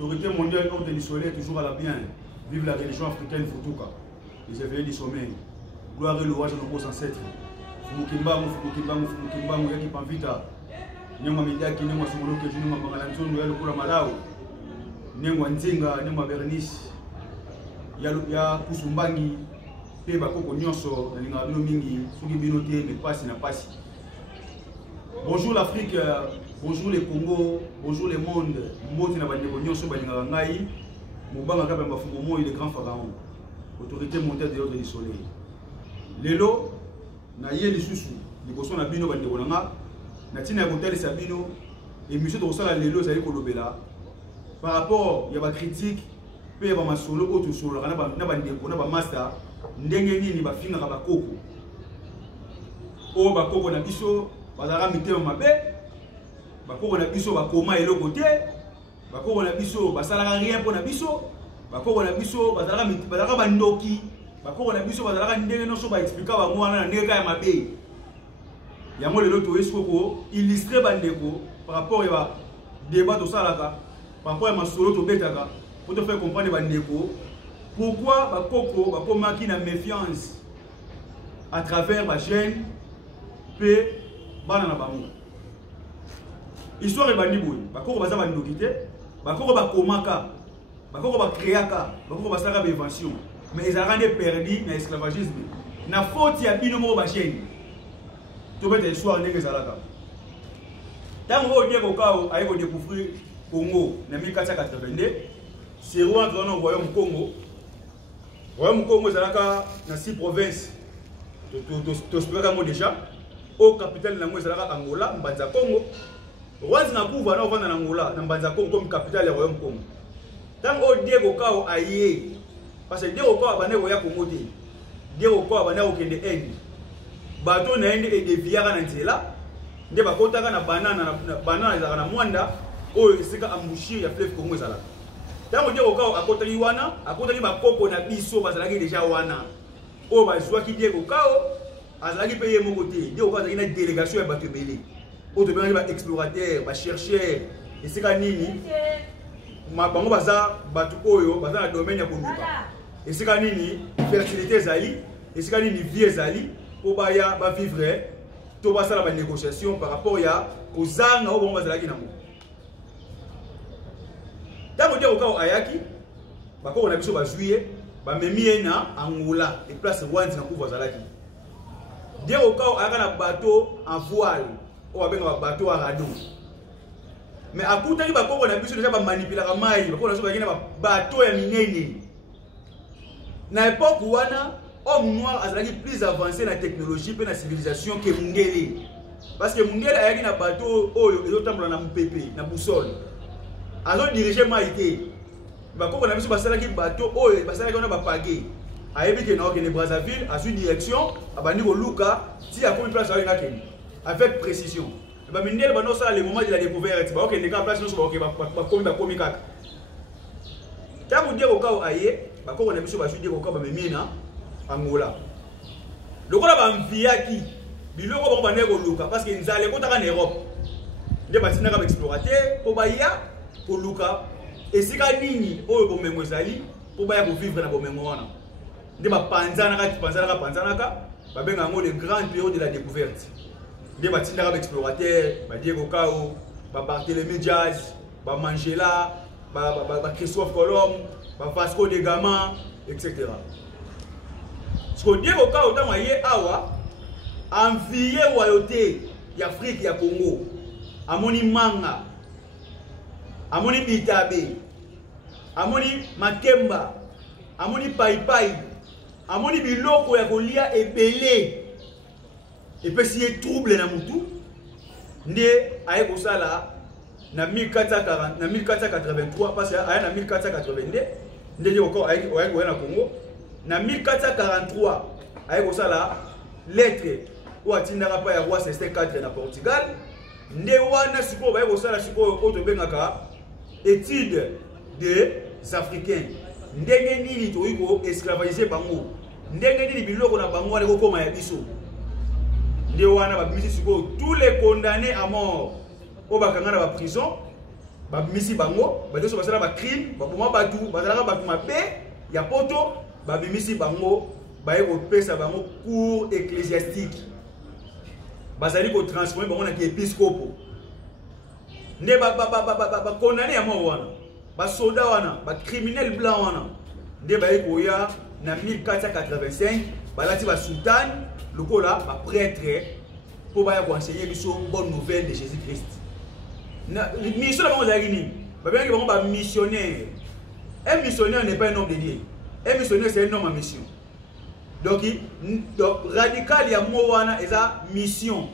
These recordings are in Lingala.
L'autorité mondiale ordre du soleil toujours à la bien. Vive la religion africaine Futuka. Les éveillés du sommeil. Gloire et louange à nos beaux ancêtres. Fumukimbangu, Fumukimbangu, Fumukimbangu, Yaki Pamvita. Nyama Midaki, Nyama Sumuluke, Nyama Bangalanzundu, Yalukura Malawi. Nyama Nzinga, Nyama Bernice. Ya Kusumbangi. Peba Koko Nyonso, Nalinga Mingi, Sugi Binote, mais passe na passe. Bonjour l'Afrique, bonjour les Congo, bonjour le monde. Mboti na bandeko Nyonso, Balinga Ngai. Mobanga Kabamba Fumomo, il est grand pharaon. Autorité mondiale de l'ordre du soleil. Lelo, na yé les sous-sous, les bossons na bino bandeko nanga. Na tina hotel Sabino, émission de Rosala Lelo, ça y est kolobela. Par rapport, il y a des critiques, il y a des solo, autre solo, il y a des master. Ndenge nini bafinga bakoko o bakoko na biso bazara mitema mabe bakoko na biso bakoma eloko te bakoko na biso basalaka rien pour na biso bakoko na biso bazalaka bandoki bakoko na biso bazalaka ndenge noso ba expliquer bango wana na ndenge ya mabe yango lelo to esoko illustrer bandeko par rapport ya débat to salaka par rapport à masolo to betaka pour te faire comprendre bandeko. Pourquoi Bakoko bakomaki na méfiance à travers ma chaîne pe banana bamu. Histoire ebandi boy. Bakoko baza bandokite, bakoko bakomaka, bakoko bakreaka, bakoko basaka ba invention. Mais ils ont rendu perdu na esclavagisme. Na faute ya bino mo ba chaîne. To bete histoire ndenge zalaka. Tango o dieko kao ayeko découvrir Congo na 1482, c'est roi entre le royaume Congo. Royaume Congo zalaka na 6 provinces. To spera mo déjà. Au capitale na mo zalaka Angola, Mbanza Congo. Roi na kuva na ovanda na Angola, na Mbanza Congo comme capitale du royaume Congo. Tango Diego Kao aye. Parce que Diego Kao abane ko ya Congo te. Diego Kao abane ko kende Inde. Bato na Inde e deviara na nzela. Nde bakotaka na banana ezaka na mwanda oyo esika ambushi ya fleuve Congo zalaka. Tango Diego Kao akotaki wana, akotaki bakoko na biso bazalaki déjà wana. O bazwaki Diego Kao, azalaki payé moko te. Diego Kao azalaki na délégation ya bato ebele. O to benaki ba explorateur, ba chercheur, esika nini? Bango baza bato oyo baza na domaine ya konduka. Esika nini? Fertilité ezali, esika nini vie ezali, po baya ba vivre, to basala ba négociation par rapport ya kozanga o bango bazalaki nango. Tango Diego Kao ayaki bakoko na biso ba juillet ba memie na Angola et place Rwanda na kuva zalaki. Diego Kao ayaka na bateau en voile o abenga ba bateau à radeau. Mais akutaki bakoko na biso déjà ba manipulaka mai bakoko na biso bakina ba bateau ya minene. Na époque wana homme noir azalaki plus avancé na technologie pe na civilisation que Mungele. Parce que Mungele ayaki na bateau oyo ezotambola na mpepe na boussole. Alors diriger maïté bakoko na biso basalaki bateau oyo basalaki na bapage ayebi ke na okende Brazzaville à sous direction abandi ko luka ti akomi place ayo ngakeni avec précision ba mindele bano sala le moment de la découverte ba okende ka place no so bakomi kaka tango Diego Kao aye bakoko na biso ba sous Diego Kao ba memie na Angola lokola ba mviaki biloko bako bande ko luka parce que nzale kotaka na Europe nde batina ka explorateur po ba ya Luka esika nini oyo bomengo ezali po baya ko vivre na bomengo wana nde bapanzana ka babenga ngo le grand période de la découverte nde batinda ka explorateur ba Diego Kao ba Barthélemy Diaz ba Mandela ba Christophe Colomb ba Vasco da Gama etc. So Diego Kao tango ye awa envié royauté ya Afrique ya Congo amoni manga amoni bitabe, amoni makemba, amoni paipai, amoni biloko ya kolia ebele. Et puis si y trouble na mutu, nde aye kosala na 1483 parce aya na 1482, nde encore aye na Congo, na 1443 aye kosala lettre ou atindaka pa ya roi Célestin IV na Portugal, nde wana siko baye kosala siko oto bengaka étude des Africains. Ndenge nini to iko esclavagiser bango. Ndenge nini biloko na bango wana kokoma ya biso. Nde wana ba bimisi siko tous les condamnés à mort au bakanga na ba prison babimisi bango bato so basala ba crime baboma batu bazalaka batu mabe ya poto babimisi bango baye kopesa bango cours ecclésiastique bazali ko transformer bango na épiscope nde ba condamné ya mort wana ba soldat wana ba criminel blanc wana nde baye koya na 1485 balati ba sultan lokola ba prêtre pour baya ko enseigner biso bonne nouvelle de Jésus-Christ. Na mission la bango zalini ba bien que bango ba missionnaire. Un missionnaire n'est pas un homme de Dieu. Un missionnaire c'est un homme en mission. Donc radical ya mo wana eza mission.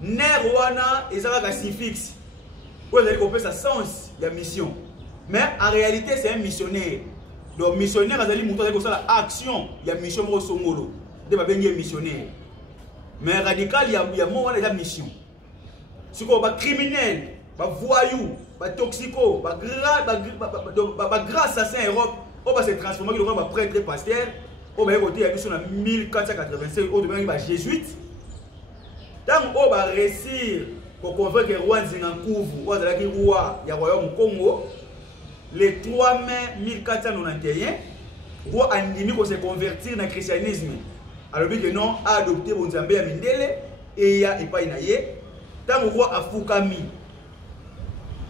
Ner wana eza ka suffixe. Vous allez comprendre sa sens la mission. Mais en réalité c'est un missionnaire. Donc missionnaire azali muto azali ko sala action ya mission mo songolo. De ba bengi missionnaire. Mais radical, il y a moins de mission. Si vous êtes criminel, voyou, toxico, grâce à saint Europe, on va se transformer en prêtre pasteur. On va écouter la mission en 1485, on devient jésuite. Tant on va réussir pour convaincre Roi Nzingankouvu, on va dire roi du royaume Congo, le 3 mai 1491, roi Andimi se convertir dans le christianisme. Alors que non a adopté Bonzambe ya Mindele et ya epai na ye tant roi afukami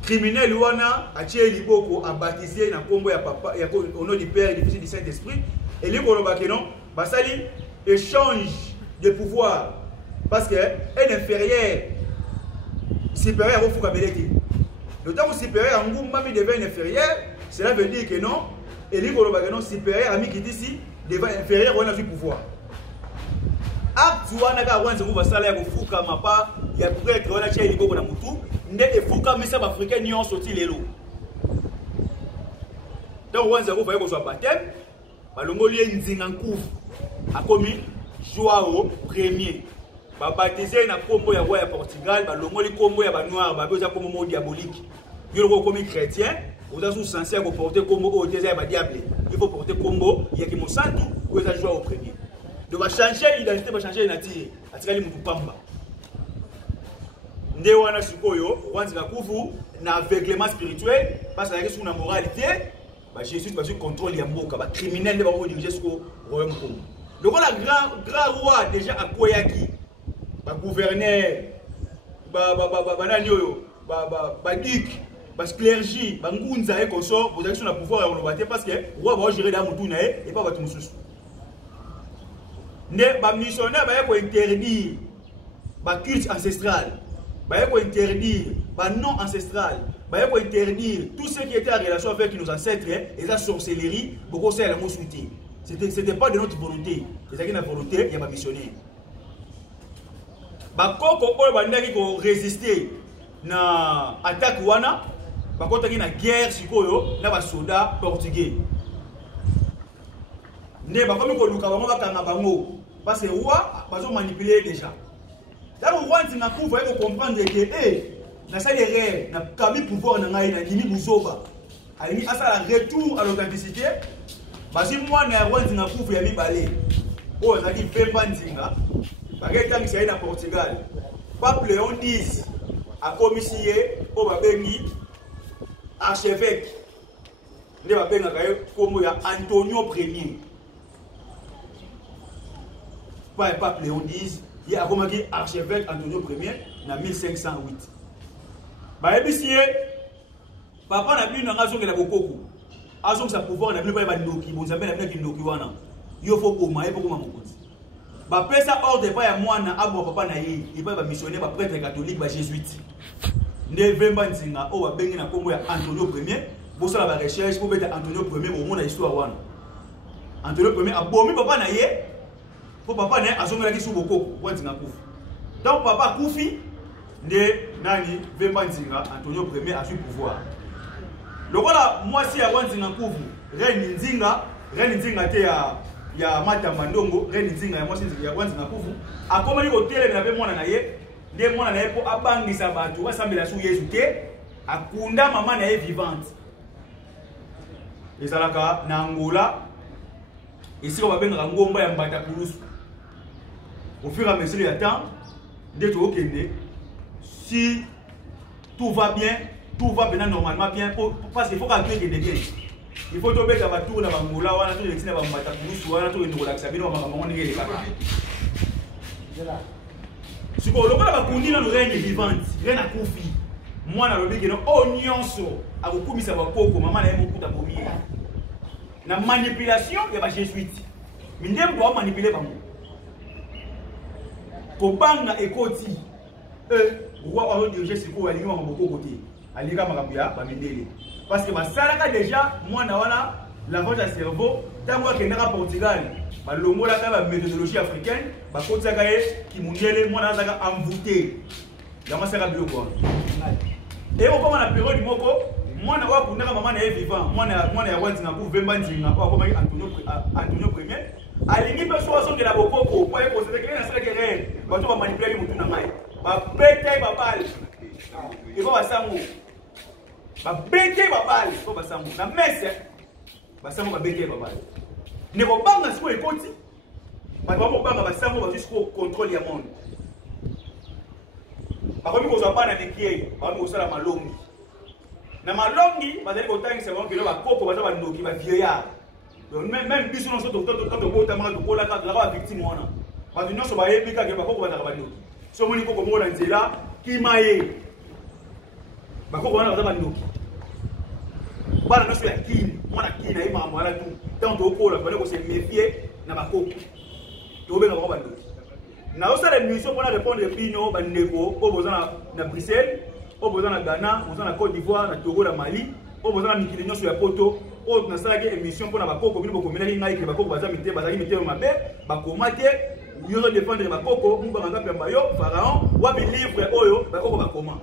criminel wana a tie liboko a baptisé na kombo ya papa ya au nom du Père et du Fils et du Saint-Esprit et li koloba que non basali échange de pouvoir parce que un inférieur supérieur au fukabeleki le temps supérieur ngumba mi devient inférieur cela veut dire que non et li koloba que non supérieur ami qui dit ici devient inférieur on a du pouvoir. Acte wana ka wanze ku basala ya kufuka mapa ya prêtre wana cha liboko na mutu nde efuka misa ba africain nyon soti lelo donc wanze ku vaye ko so baptême balongoli Nzingankouvu akomi Joao premier ba baptisé na kombo ya roi ya Portugal balongoli kombo ya ba noir ba beza kombo mo diabolique yolo komi chrétien oza sous censé ko porter kombo o teza ba diable il faut porter kombo ya ki mosantu ou za Joao premier. Donc, va changer l'identité, va changer la nature. Atikali mutu pamba. Nde wana sikoyo, Nzingankouvu na aveuglement spirituel parce que sur la moralité, ba Jésus va sur contrôle ya mboka, ba criminel ne va pas diriger sur royaume Congo. Donc on a grand roi déjà à Koyaki, ba gouverneur, ba nani oyo, ba duc, ba clergie, ba ngunza et consort, vous avez sur le pouvoir à on parce que roi va gérer dans mutu na et pas ba tumususu. Ne ba missionnaire ba ko interdire ba culte ancestral ba ko interdire ba nom ancestral ba ko interdire tout ce qui était en relation avec nos ancêtres et la sorcellerie beaucoup c'est la mosouté c'était pas de notre volonté c'est une volonté il y a ba missionnaire ba koko oyo bandaki ko résister na attaque wana ba kotaki na guerre sikoyo na ba soldats portugais ne ba komi ko luka bango bakanga bango parce que roi bazo manipuler déjà. Dans roi Nzingankouvu va comprendre que na ça erreur na kami pouvoir na ngai na dimi buzoba. Ali asa retour à l'authenticité. Basi moi na roi Nzingankouvu ya mibale. O zaki Pemba Nzinga. Bageta misa na Portugal. Pape Léon X a commissionné o babengi archevêque. Ne babenga kayo kombo ya Antonio Ier. Pas pape Léon X, il y a comme archevêque Antonio Ier en 1508. Bah papa n'a plus n'engagé que la bokoku. Azong sa pouvoir n'a plus pas bandoki, bon ça n'a plus kindoki wana. Yo faut comment, il faut comment mon côté. Bah pesa ordre pas ya moi na abo papa na yi, il pas missionnaire ba prêtre catholique ba jésuite. Ne Vemba Nzinga o ba bengi na kombo ya Antonio Ier, bo sala ba recherche pour mettre Antonio Ier au monde histoire wana. Antonio Ier a bomi papa na yi. Papa ne azongela ki suboko kwa Nzingankouvu. Donc papa Koufi ne nani Vemba Nzinga Antonio Ier a su pouvoir. Lokola moi si ya Nzingankouvu, Reine Nzinga te ya Matamba Ndongo, Reine Nzinga ya moi si ya Nzingankouvu, akomali ko tele na be mwana na ye, nde mwana na ye po abangisa batu basambela su Yesu te, akunda mama na ye vivante. Ezalaka na Angola, ici on va bien ngomba ya mbata kulusu. Au fur et à mesure du temps, si tout va bien, tout va bien normalement bien parce qu'il faut qu'un truc est bien. Il faut tomber dans la tour, dans la moula, on a tout les petits, dans la matapousse, on a tout les nourris, ça vient dans la maman, on est les caca. Si vous voulez la conduire dans le règne vivante, rien à confier. Moi, dans le but, oignon, à beaucoup mis ça va coco, maman a beaucoup d'abominer. La manipulation, il y a pas jésuite. Mais n'aime pas manipuler par moi. Kobanga ekoti, pourquoi on va diriger ce qu'on a lié à beaucoup côté, à l'ira marabia, pas m'aider. Parce que ma salaka déjà, moi na lavage à cerveau, tant moi qui est dans Portugal, bah le mot là la méthodologie africaine, bah quand ça gagne, qui m'oubliait, moi na ça ga envoûté. Il y a ma sera bio quoi. Et on commence la période du moko, moi na wa kuna maman na vivant, moi na wanti na pour 20 bandinga, quoi comme Antonio Premier. Alingi pe so de la bokoko, pour que c'est que na sera que réel, bah tu vas manipuler mutu na mai. Bah pété ba balle. Il va samu. Ba beke babali ko basango na messe basango ba beke babali ne ko banga siko ekoti ba mo banga basango ba jusqu'au contrôle ya monde ba ko mi ko za bana nekie ba mo sala malongi na malongi ba zali ko tangisa ba kilo ba koko ba za ba ndoki ba vieillard donc même biso no so to bota maka to kola ka la victime wana ba dino so ba yebika ke ba koko ba za ba ndoki so moni koko mo na nzela kimaye bakoko wana bazaba ndoki bana noso ya kini mwana kini na ima mwala tu tant okola bana ko se méfier na bakoko to benga bakoko bandoki na osala mission pour répondre bino bandeko obozana na Bruxelles obozana na Ghana obozana na Côte d'Ivoire na Togo na Mali obozana na mikili nyoso ya poto o tunasala ke émission pour na bakoko bino bokomelaki ngai ke bakoko bazami te bazali mite mabe bakomate yozo défendre bakoko mbanga ngapya bayo pharaon wa bi livre oyo bakoko bakoma.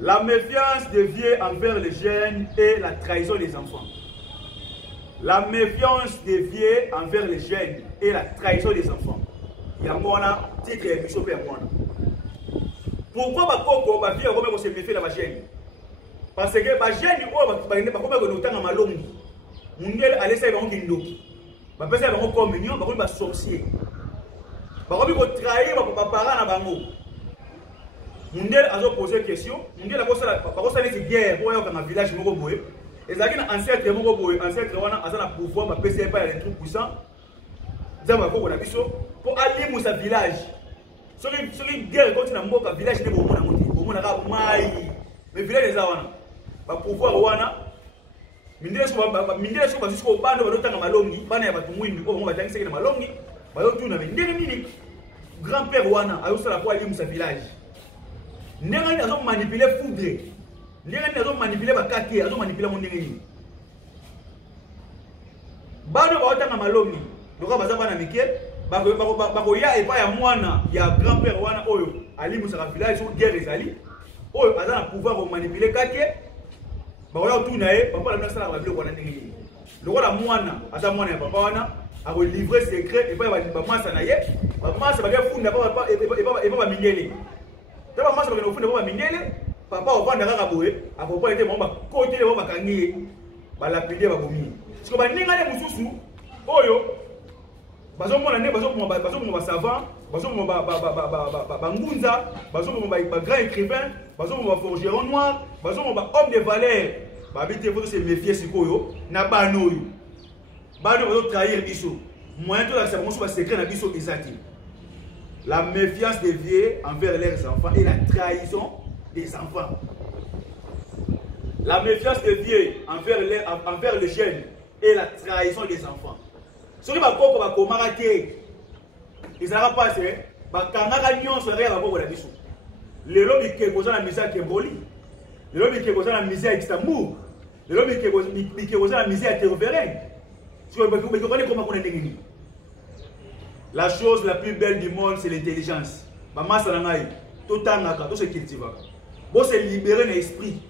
La méfiance des vieux envers les jeunes et la trahison des enfants. La méfiance des vieux envers les jeunes et la trahison des enfants. Yamona, titre et mission Yamona. Pourquoi bakoko ba vieux comme se méfier la jeune? Parce que ba jeune o ba comme no tanga malongi. Mungel alesa ba ngindoki. Ba pesa ba communion ba ba sorcier. Ba ko trahir ba parents na bango. Mundel a posé une question. Mundel a posé une guerre pour un village moko boye. Et ça qui est ancêtre moko boye, ancêtre wana azana pouvoir ma PC pas les trucs puissants. Zama ko na biso pour aller mu sa village. Celui guerre continue na mboka village ne bomona moti. Bomona ka mai. Mais village za wana. Ba pouvoir wana. Mindele so ba jusqu'au bando ba tanga malongi, bana ya batu mwingi ko mo batangisa na malongi. Ba yo tuna mais ndenge nini grand-père wana ayo sala pour aller mu sa village. Ndenge azo manipuler foudre. Ndenge azo manipuler bakake, azo manipuler mon ndenge. Bano ba otanga malongi. Loka baza bana mike, bako ya epa ya mwana ya grand-père wana oyo ali musaka village sur guerre ezali. Oyo aza na pouvoir ko manipuler kake. Bako ya tuna e, papa la sala ba biloko wana ndenge. Lokola mwana, aza mwana ya papa wana, ako livrer secret epa ba masa na ye. Ba masa ba funda papa epa mingele. Taba masa ba funda papa mingele, papa ovanda kaka boye, akopa ete mo ba côté le mo ba kangi ba lapide ba bomi. Siko ba ninga le mususu oyo bazomona ne bazomona ba savant, bazomona ba ngunza, bazomona ba grand écrivain, bazomona ba forgeron noir, bazomona ba homme de valeur. Ba bité faut se méfier sikoyo na banoyo. Bano bazo trahir biso. Moyen to la savon sur secret na biso ezati. La méfiance des vieux envers leurs enfants et la trahison des enfants. La méfiance des vieux envers les jeunes et la trahison des enfants. Ce qui va commander, ils n'auront pas fait, ils se rien à voir avec ça. Les lobbies qui sont la misère à Kemboli, les lobbies qui sont la misère à Istanbul, les lobbies qui sont la misère à Théophérène. Vous comprenez comment on est. La chose la plus belle du monde, c'est l'intelligence. Maman Salangaï, tout le tout se cultive. Bon, c'est libérer l'esprit.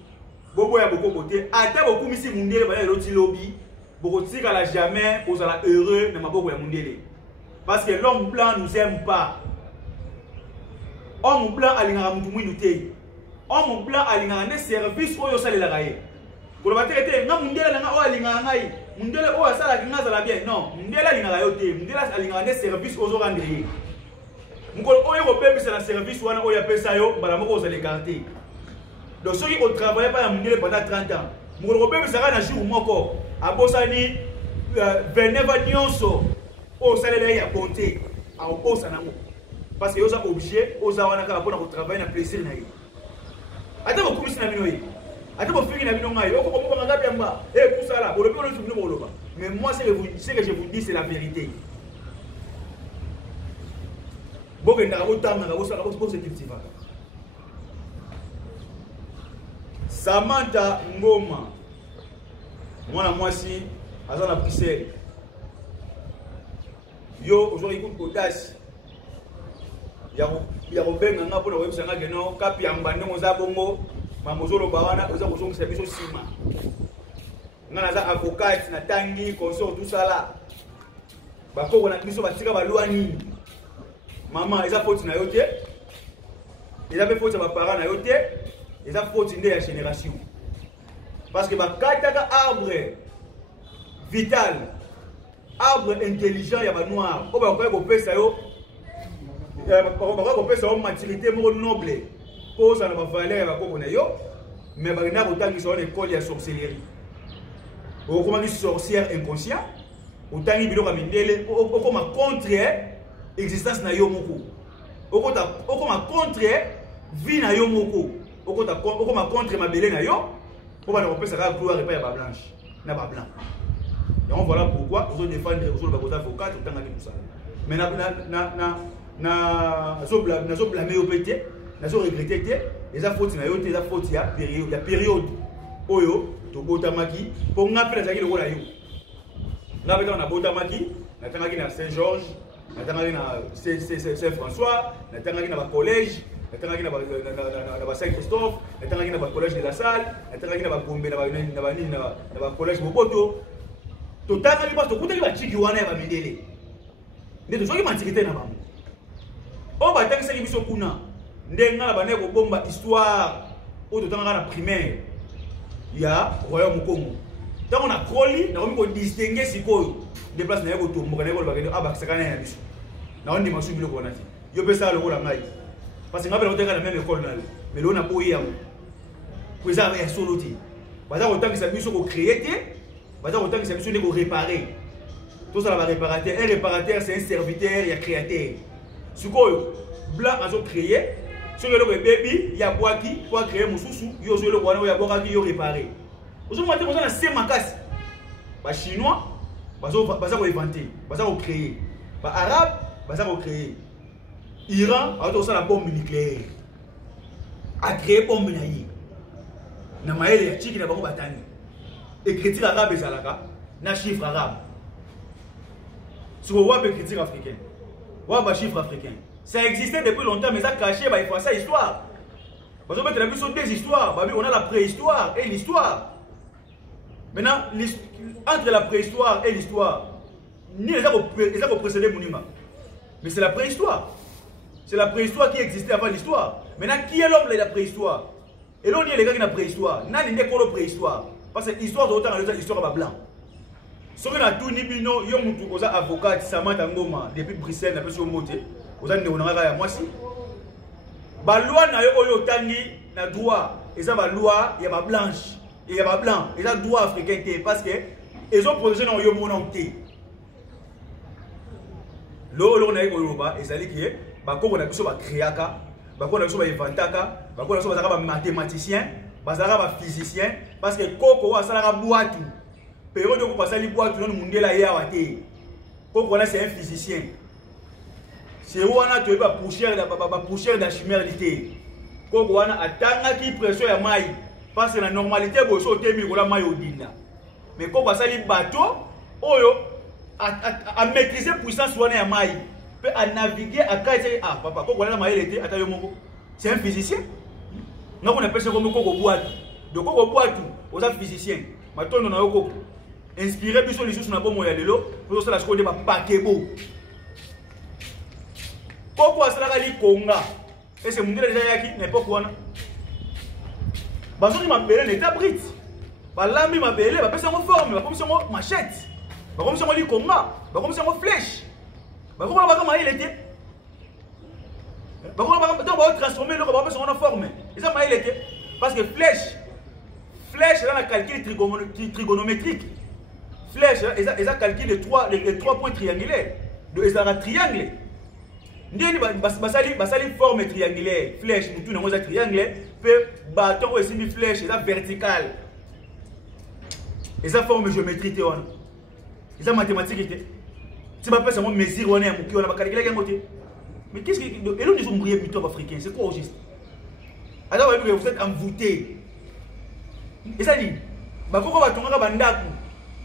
Bon, il y a beaucoup de côtés. Attends, beaucoup de monde, il y a l'autre lobby. Beaucoup de gens jamais pour être heureux dans ma boue ya mundele. Parce que l'homme blanc nous aime pas. Homme blanc alingara mutu mwindu te. Homme blanc alingara ne service oyo sale la gaye. Pour le battre te nga mundele nga o alingara ngai. Mundele o sala kinga sala bien. Non, mundele alingara yo te. Mundele alingara ne service ozo rendre. mokolo oyo kobebisa na service wana oyo apesa yo mbala moko ozala écarté. Donc soki otravaille pas ya mondele pendant 30 ans mokolo kobebisaka na jour moko abosani 29 nyonso osalela ye ya bonté akobosa nango parce que oza obligé oza wana kaka mpona kotravaille na plaisir na ye ata bokumisi na bino ye ata bofiki na bino ngai okokobanga ngapi yamba kusala bolobi olobi bino boloba. Mais moi ce que je vous dis c'est la vérité. Samantha Ngoma, moi si, à la Bruxelles. Yo, aujourd'hui, il y a audace. Il y a Robin, il y a pour le website, il y a Kapi, il y a Mbano, Mamozolo Barana, il y a un service au Sima. Il y a un avocat, il y a un tangi, consort, tout ça là. Bako, on a mis sur la tika balouani. Maman, ils ont faute na yote. Ils ont faute à mes parents na yote. Ils ont faute de la génération. Parce que bah kataka arbre vital, arbre intelligent, il y a pas noir. On va encore couper ça yo. On va couper ça en maturité noble. Pour ça na valeur va couper yo. Mais bah na autant qu'ils sont en école il y a sorcellerie. Ou comment dire sorcière inconscient. Autant ils biloko mindele. Ou comment contre existence na yo moko okoma contre vie na yo moko okoma contre mabele na yo pour ba repesa ka gloire et pas ya ba blanche na ba blanc. Et on voilà pourquoi on défendre aux ba avocat tout temps tout ça. Mais na zo blâmer yo pété na zo regretter té les fautes na yo té les fautes ya période oyo to botamaki pour ngapela zaki le kola yo ngapela na botamaki na tangaki na Saint-Georges. Nous avons Saint-François, nous avons un collège, nous avons Saint-Christophe, nous avons un collège de la Salle, nous avons un collège de Boboto. Tout le temps, nous avons un collège de Médélé. Nous avons un collège de Médélé. On va dire que c'est une kuna. Nous avons une histoire au temps de la primaire. Il y a le royaume Congo. Tant on a croli, on a distingué si quoi des places na yako tombo kana yako bakende abakisaka na ya biso. Na on dimanche biloko na ti. Yo pesa le rola ngai. Parce que ngapela oteka na même école na le. Mais là on a boyi yango. Kweza ya solo ti. Baza kotangisa biso ko créer te. Baza kotangisa biso ne ko réparer. Tout ça va réparateur. Un réparateur c'est un serviteur, il y a créateur. Sikoyo blanc azo créer. Sur le baby, il y a boaki, pour créer mususu, yo zo le wana ya boaki yo réparer. Aujourd'hui, on a ces macaques. Les Chinois, ils ont inventé, ils ont créé. Les Arabes, ils ont créé. L'Iran a aussi la bombe nucléaire. A créé la bombe nucléaire. Il y a des gens qui ont battu. Écriture arabe et zalaka, na chiffre arabe. Si vous voyez l'écriture africaine, vous voyez le chiffre africain. Ça existait depuis longtemps, mais ça a caché, il faut ça histoire. Parce qu'on a deux histoires. On a la préhistoire et l'histoire. Maintenant, entre la préhistoire et l'histoire, ni les ont précédé Mounima. Mais c'est la préhistoire. C'est la préhistoire qui existait avant l'histoire. Maintenant, qui est l'homme de la préhistoire? Et là, on dit les gars qui ont la préhistoire. N'a pas de préhistoire. Parce que l'histoire de l'autre, l'histoire est blanc. Ce qu'on a tout nibino, il y a un avocat, Samantha Ngoma, depuis Bruxelles, depuis au Moté. Vous avez dit, on a moi si. La loi na yo tangi na droit. Et ça, la loi, il y a pas blanche. Il y a pas blanc. Et ça, droit africain, parce que ils ont protégé dans le monde. L'eau, on a eu et ça dit que on a créé, on a inventé, on a mathématicien, on a physicien, parce que Koko a ça boîte. Période où on passe les boîtes, on a monde là hier. Koko c'est un physicien. C'est où on a tué la poussière de la chimérité. Koko a attendu qui pression ya maï. Parce que la normalité, c'est que les gens ont dit. Mais quand on a les bateaux, à maîtriser la puissance de maï, à naviguer à Kaïté. Ah, papa, quand on a la maï, c'est un physicien. Nous on appelle ça comme Koko boîte. Donc Koko boîte, on a un physicien. Maintenant, on a un Koko. Inspiré, puis sur les choses, on a bon moyen de l'eau, pour ça, la chose n'est pas paquebo. Koko a ça, la Konga. Et c'est mon déjà qui n'est pas quoi. Parce que ma belle n'est pas brite. Là, ma belle, ma personne forme, comme ça, machette. Comme ça, combat, comme ça, flèche. Comment il était? Donc on va transformer le combat en forme. Et ça m'a été parce que flèche dans la calcul trigonométrique. Flèche, ils ont calculé les trois points triangulaires. Donc ils ont un triangle. Basali forme triangulaire, flèche, tout le monde a triangle, puis bâton aussi une flèche, c'est verticale. Et ça forme géométrique, et ça mathématique. Si on fait une mesure, on va calculer un côté. Mais qu'est-ce que. Et nous, nous sommes brillés mytho africains, c'est quoi au juste? Alors, vous êtes envoûtés. Et ça dit, pourquoi va tomber dans Bandaku?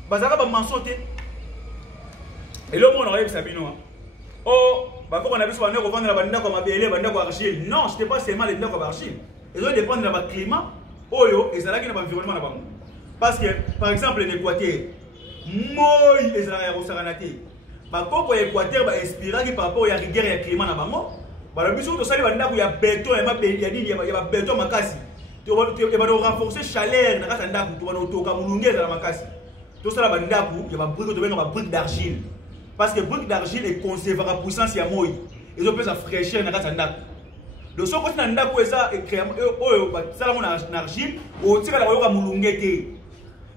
Bazara va mensoter. Et le monde aurait Sabino. Oh, pourquoi on a vu qu'on a revendre la Bandaku comme Abélé, Bandaku Argile? Non, ce n'était pas seulement les Bandaku Argile. Ils ont dépendre de notre climat, Oyo, et ça là qui n'a pas environnement. Parce que, par exemple, l'Équateur, moi, et ça là, pourquoi l'Équateur va inspirer par rapport à la rigueur et au climat na bango? Parce que tout ça, il y a béton, il y a béton makasi. Tu vas renforcer chaleur dans la ndaku, tu vas autoka mulunge dans la makasi. Tout ça, il y a une brique d'argile. Parce que brique d'argile est conservera la puissance ya moi. Ils ont fait sa fraîcheur dans la ndaku. Donc si on continue à ndaku ça et créer ça là mon argile, on tire la roya mulunge té.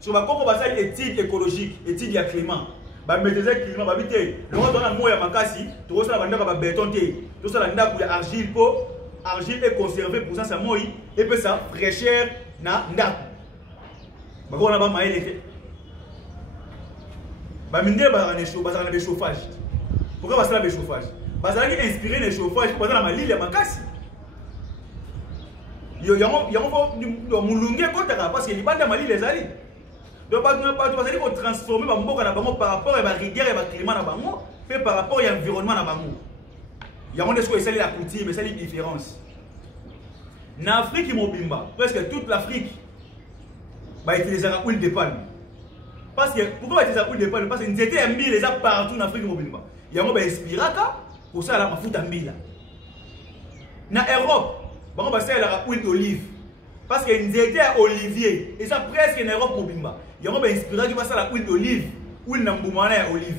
Sur ma coco va ça étude écologique, étude du climat. Ba maîtriser climat ba bité. Le roi dans moi ya makasi, tu vois ça la ndaku ba béton té. Tout ça la ndaku ya argile po argile est conservé pour ça moi et puis ça fraîcheur na ndaku. Ba ko na ba maïlé. Ba minde ba na chauffage. Pourquoi ba ça le chauffage? Ba ça qui inspirer le chauffage pour dans la malile ya makasi. Yo mulunge kotaka parce que libanda malile les ali. Donc pas transformer ba mboka na bango par rapport à la rigueur et le climat na bango, fait par rapport à l'environnement na bango. Yango est-ce que c'est la coutume, mais c'est la différence. En Afrique mobimba, presque toute l'Afrique va utiliser la huile de palme. Parce que pourquoi va utiliser la huile de palme? Parce que nous étions en les partout en Afrique mobimba. Yango va inspirer pour ça la mafuta mbila. Na Europe, on va faire la huile d'olive. Parce que nous étions à olivier et ça presque en Europe mobimba. Yango va inspirer qui va faire la huile d'olive, huile namboumana et olive.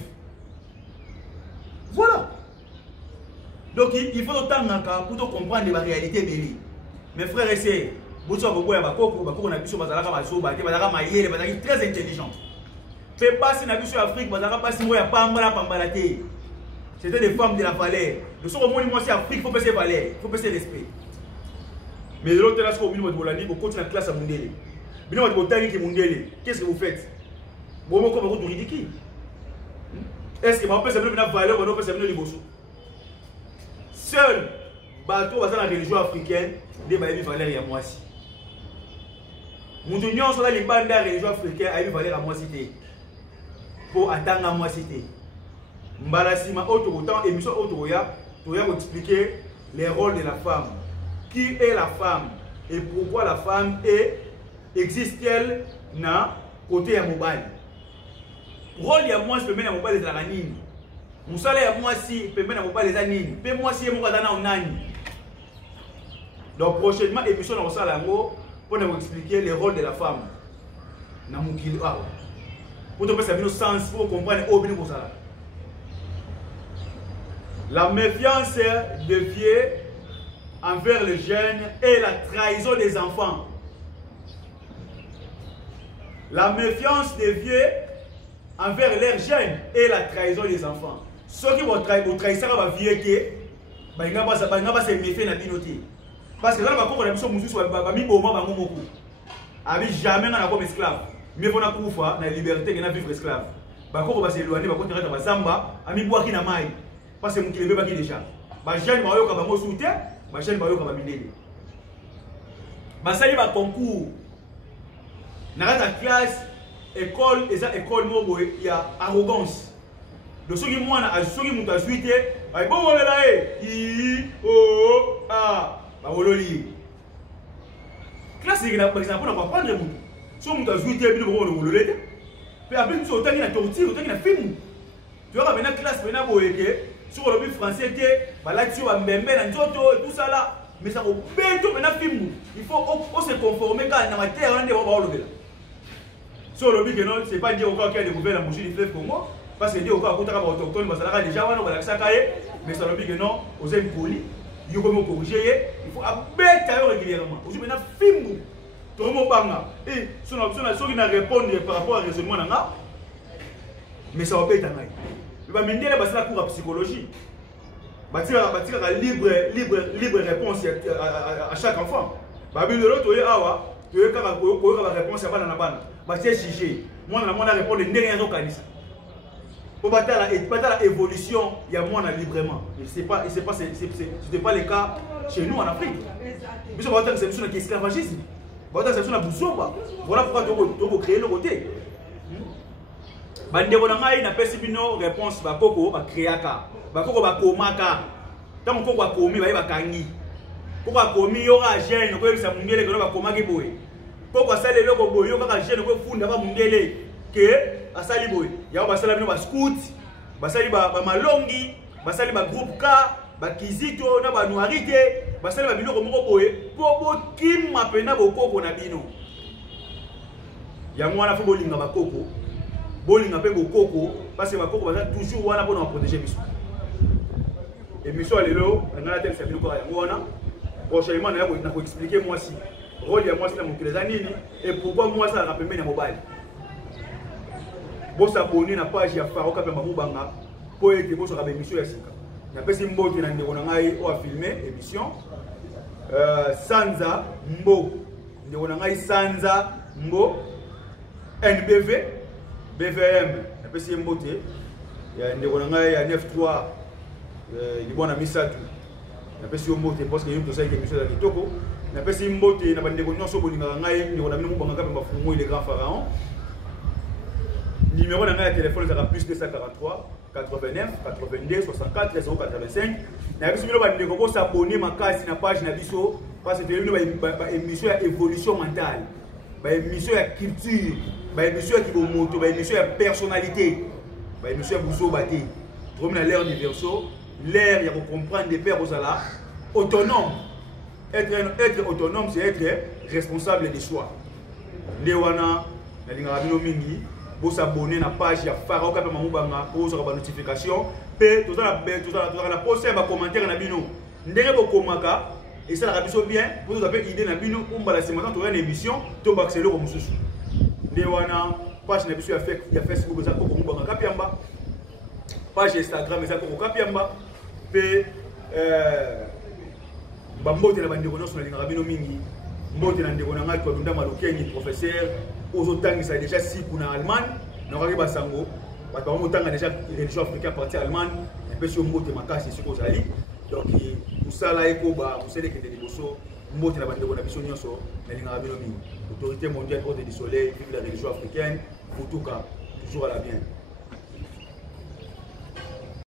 Voilà. Donc il faut autant pour comprendre la réalité de l'île. Mes frères et sœurs, vous êtes très intelligents. Fais pas si vous Afrique, vous n'avez pas si vous avez c'était des femmes de la valeur. Nous sommes au moins en Afrique, il faut passer valeur, il faut passer respect. Mais l'autre là, c'est vous continuez la classe à Mundele. Qu'est-ce que vous faites? Vous êtes ridicule. Est-ce que vous avez une valeur ou vous avez une valeur? Seul bateau dans la religion africaine, des valeurs à moi aussi. Nous union sur les bandes de la religion africaine a eu valeur à moi cité. Pour attendre à moi cité. Mbalasima autant émission autoya, pour expliquer les rôles de la femme. Qui est la femme et pourquoi la femme existe-t-elle dans côté à mobile. Rôle à moi c'est même à mobile de la nini. Musala ya moi si peut même à mobile les anini. Pe moi si moi dans nani. Donc prochainement émission dans ça pour nous expliquer les rôles de la femme. Na mukili wa. Pour te faire sens pour comprendre au bien pour ça. La méfiance devient envers les jeunes et la trahison des enfants. La méfiance devient envers les jeunes et la trahison des enfants. Ceux qui vont trahir ça va vieillir, ils ne vont pas se méfier dans binoté. Parce que là, on a besoin de nous jamais dans la esclave. Mais on a pouvoir la liberté de vivre esclave. On va s'éloigner, on va continuer à samba, à mi boire qui n'a maille. Parce que mon kilomètre va qui déjà. Les jeunes vont avoir un soutien, les jeunes vont avoir un minéré. Basali va concours. Dans la classe, école, et ça école, il y a arrogance. Donc ceux qui m'ont ajouté, ils vont aller là, classe, par exemple, on va prendre le monde. Si on a ajouté, ils vont le puis après, tu as une tortue, tu as un film. Tu vois, maintenant, classe, maintenant, sur le français, là, tu as un bébé, tout ça là. Mais ça va bien film. Il faut se conformer quand on a terre, on va le faire. Sur le but que non, c'est pas dire au cas qu'il y a découvert la bougie du fleuve Congo. Parce que dire au cas où tu as autochtone, ça déjà, on va la sacailler. Mais sur le but que non, aux impôts, il faut corriger, il faut abattre régulièrement. Aujourd'hui, maintenant, film, tout le monde banga. Et si on a répondu par rapport à raisonnement, mais ça va pas être un aïe. Mais maintenant, il y a la cour à psychologie. Il y a libre réponse à chaque enfant. Il y a l'autre, il y a la réponse à la jugé. Moi, on a répondu pour l'évolution, il y a moins librement. Ce n'est pas le cas chez nous en Afrique. Mais c'est une esclavagisme. C'est une boussoba. Voilà pourquoi tu veux créer le côté. Bande bonanga ina pesi bino réponse ba koko ba créaka. Ba koko ba komaka. Tant koko ba komi ba kangi. Koko ba komi yo ka jeune ko yebisa mungele ko ba komaki boye. Koko asale loko boye yo ka jeune ko funda ba mungele ke asali boye. Ya ba sala bino ba scout, ba sali ba malongi, ba sali ba groupe K, ba kizito na ba noirité, ba sali ba bino ko moko boye po bo kimma pena bo koko na bino. Ya mwana fo bolinga ba koko. Bolinga pe bokoko parce que bakoko baza toujours wana pour nous protéger biso. Et mission lelo ngana tel sabino ko yango wana. Prochainement na ko expliquer moi si rôle ya moi c'est na mokeleza nini et pourquoi moi ça rappelle na mobile. Bo s'abonner na page ya Faroka pe mabanga po ete bo so ka émission ya sika. Na pesi mboki na ndeko na ngai o a filmer émission Sanza Mbo. Ndeko na ngai Sanza Mbo NBV BVM, na pesi mbote ya ndeko na ngai ya 93 libona misatu na pesi mbote parce que yo tosai ke mission ya kitoko na pesi mbote na bandeko nyonso bolinga ngai ndeko na bino mubanga kape mafumu le grand pharaon. Numéro na ngai ya téléphone ça plus 243 89 82 64 085 na biso bino bandeko ko s'abonner makasi na page na biso parce que bino ba émission ya évolution mentale, ba émission ya culture, ba émission qui va monter, ba émission ya personnalité, ba émission bouzo baté. Comme l'ère universelle, l'ère il y a pour comprendre des pères aux ala autonome. Être autonome, c'est être responsable des choix. Lewana, na linga bino mingi, pour s'abonner na page ya Faroka pe mamubanga pour recevoir la notification, pe tout ça la poster ba commentaire na bino. Ndenge bo komaka et ça la biso bien pour vous avez idée na bino pour mbala c'est maintenant tu as une émission, to ba accélérer comme souci. Lewana page na biso ya Facebook za ko komubanga kapiamba. Page Instagram za ko kapiamba. Pe bambote na bandeko nyonso na linga bino mingi. Mbote na ndeko na ngai ko dunda malokeni professeur ozotangisa déjà siku na Allemagne na kaki basango bato bamotanga déjà religion africaine partie Allemagne et puis sur mbote makasi siko zali donc musala eko ba musele kende liboso mbote na bandeko na biso nyonso na linga bino mingi autorité mondiale ordre du soleil vive la religion africaine futuka toujours à la bien.